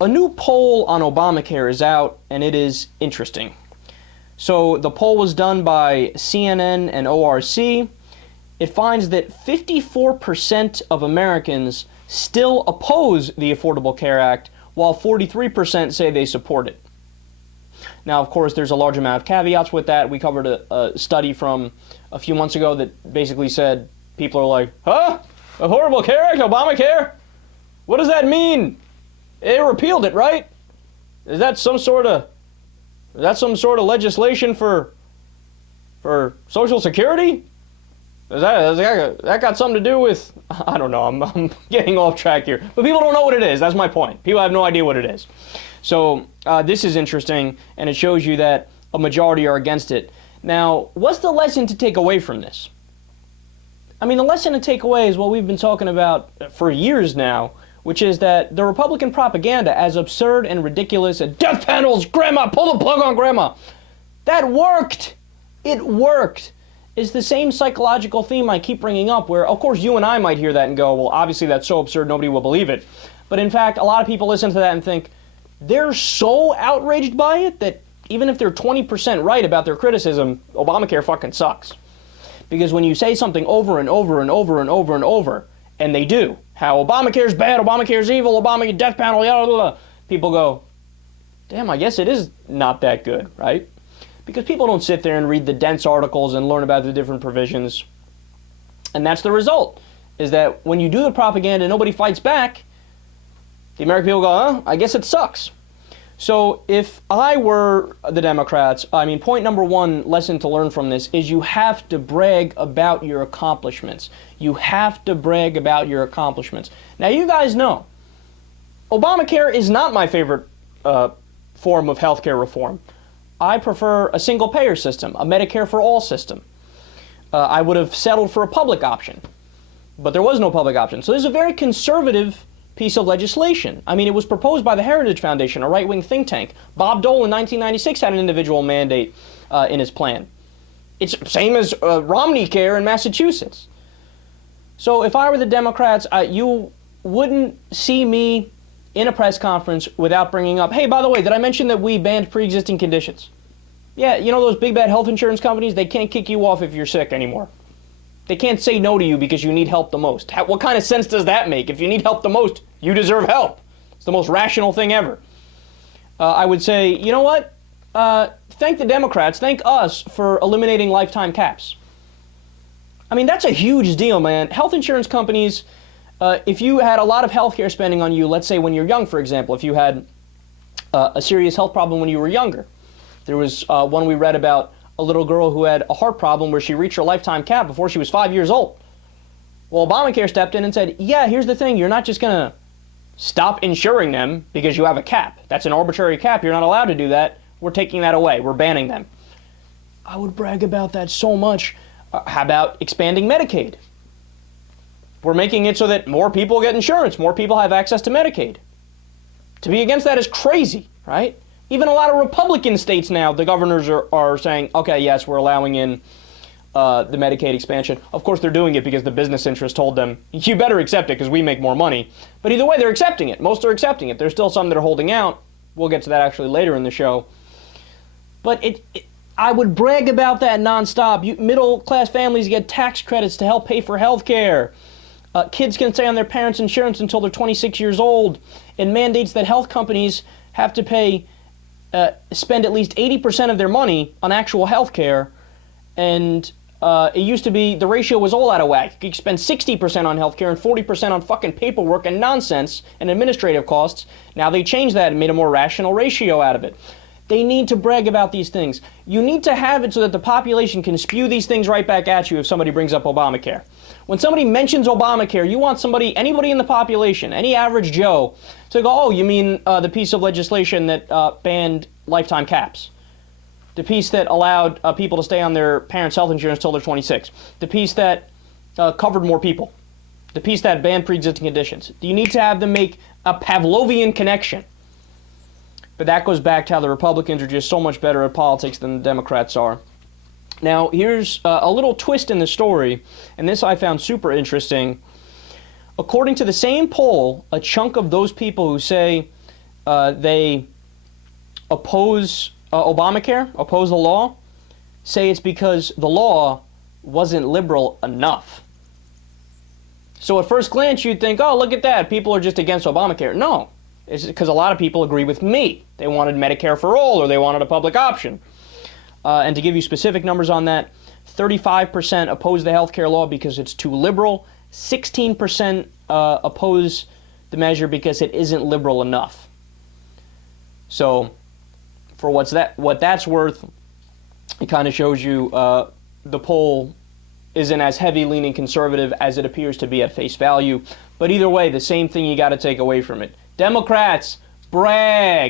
A new poll on Obamacare is out, and it is interesting. So the poll was done by CNN and ORC. It finds that 54% of Americans still oppose the Affordable Care Act, while 43% say they support it. Now, of course, there's a large amount of caveats with that. We covered a study from a few months ago that basically said people are like, huh? Affordable Care Act, Obamacare? What does that mean? They repealed it, right? Is that some sort of legislation for Social Security? Has that got something to do with, I don't know, I'm getting off track here. But people don't know what it is, that's my point. People have no idea what it is. So this is interesting, and it shows you that a majority are against it. Now, what's the lesson to take away from this? I mean, the lesson to take away is what we've been talking about for years now, which is that the Republican propaganda, as absurd and ridiculous as death panels, grandma, pull the plug on grandma, that worked. It worked. It's the same psychological theme I keep bringing up where, of course, you and I might hear that and go, well, obviously that's so absurd, nobody will believe it. But in fact, a lot of people listen to that and think, they're so outraged by it that even if they're 20% right about their criticism, Obamacare fucking sucks. Because when you say something over and over and over and over and over, and they do, how Obamacare's bad, Obamacare's evil, Obamacare death panel, yada, yada, yada, people go, damn, I guess it is not that good, right? Because people don't sit there and read the dense articles and learn about the different provisions. And that's the result, is that when you do the propaganda and nobody fights back, the American people go, huh, I guess it sucks. So if I were the Democrats, I mean, point number one lesson to learn from this is you have to brag about your accomplishments. You have to brag about your accomplishments. Now, you guys know, Obamacare is not my favorite form of healthcare reform. I prefer a single-payer system, a Medicare for all system. I would have settled for a public option, but there was no public option. So this is a very conservative piece of legislation. I mean, it was proposed by the Heritage Foundation, a right-wing think tank. Bob Dole in 1996 had an individual mandate in his plan. It's the same as Romney Care in Massachusetts. So if I were the Democrats, you wouldn't see me in a press conference without bringing up, hey, by the way, did I mention that we banned pre-existing conditions? Yeah, you know those big bad health insurance companies, they can't kick you off if you're sick anymore. They can't say no to you because you need help the most. What kind of sense does that make? If you need help the most, you deserve help. It's the most rational thing ever. I would say, you know what? Thank the Democrats, thank us for eliminating lifetime caps. I mean, that's a huge deal, man. Health insurance companies, if you had a lot of healthcare spending on you, let's say when you're young, for example, if you had a serious health problem when you were younger. There was one we read about a little girl who had a heart problem where she reached her lifetime cap before she was 5 years old. Well, Obamacare stepped in and said, yeah, here's the thing, you're not just going to stop insuring them because you have a cap. That's an arbitrary cap, you're not allowed to do that. We're taking that away, we're banning them. I would brag about that so much. How about expanding Medicaid? We're making it so that more people get insurance, more people have access to Medicaid. To be against that is crazy, right? Even a lot of Republican states now, the governors are saying, okay, yes, we're allowing in the Medicaid expansion. Of course, they're doing it because the business interest told them, you better accept it because we make more money. But either way, they're accepting it. Most are accepting it. There's still some that are holding out. We'll get to that actually later in the show. But I would brag about that nonstop. Middle-class families get tax credits to help pay for health care. Kids can stay on their parents' insurance until they're 26 years old. And mandates that health companies have to spend at least 80% of their money on actual health care. And it used to be the ratio was all out of whack. You could spend 60% on health care and 40% on fucking paperwork and nonsense and administrative costs. Now they changed that and made a more rational ratio out of it. They need to brag about these things. You need to have it so that the population can spew these things right back at you if somebody brings up Obamacare. When somebody mentions Obamacare, you want anybody in the population, any average Joe, to go, oh, you mean the piece of legislation that banned lifetime caps? The piece that allowed people to stay on their parents' health insurance until they're 26? The piece that covered more people? The piece that banned pre-existing conditions? Do you need to have them make a Pavlovian connection? But that goes back to how the Republicans are just so much better at politics than the Democrats are. Now, here's a little twist in the story, and this I found super interesting. According to the same poll, a chunk of those people who say they oppose Obamacare, oppose the law, say it's because the law wasn't liberal enough. So at first glance, you'd think, oh, look at that. People are just against Obamacare. No, it's because a lot of people agree with me. They wanted Medicare for all, or they wanted a public option. And to give you specific numbers on that, 35% oppose the health care law because it's too liberal. 16% oppose the measure because it isn't liberal enough. So for what that's worth, it kind of shows you the poll isn't as heavy leaning conservative as it appears to be at face value. But either way, the same thing you got to take away from it. Democrats, brag.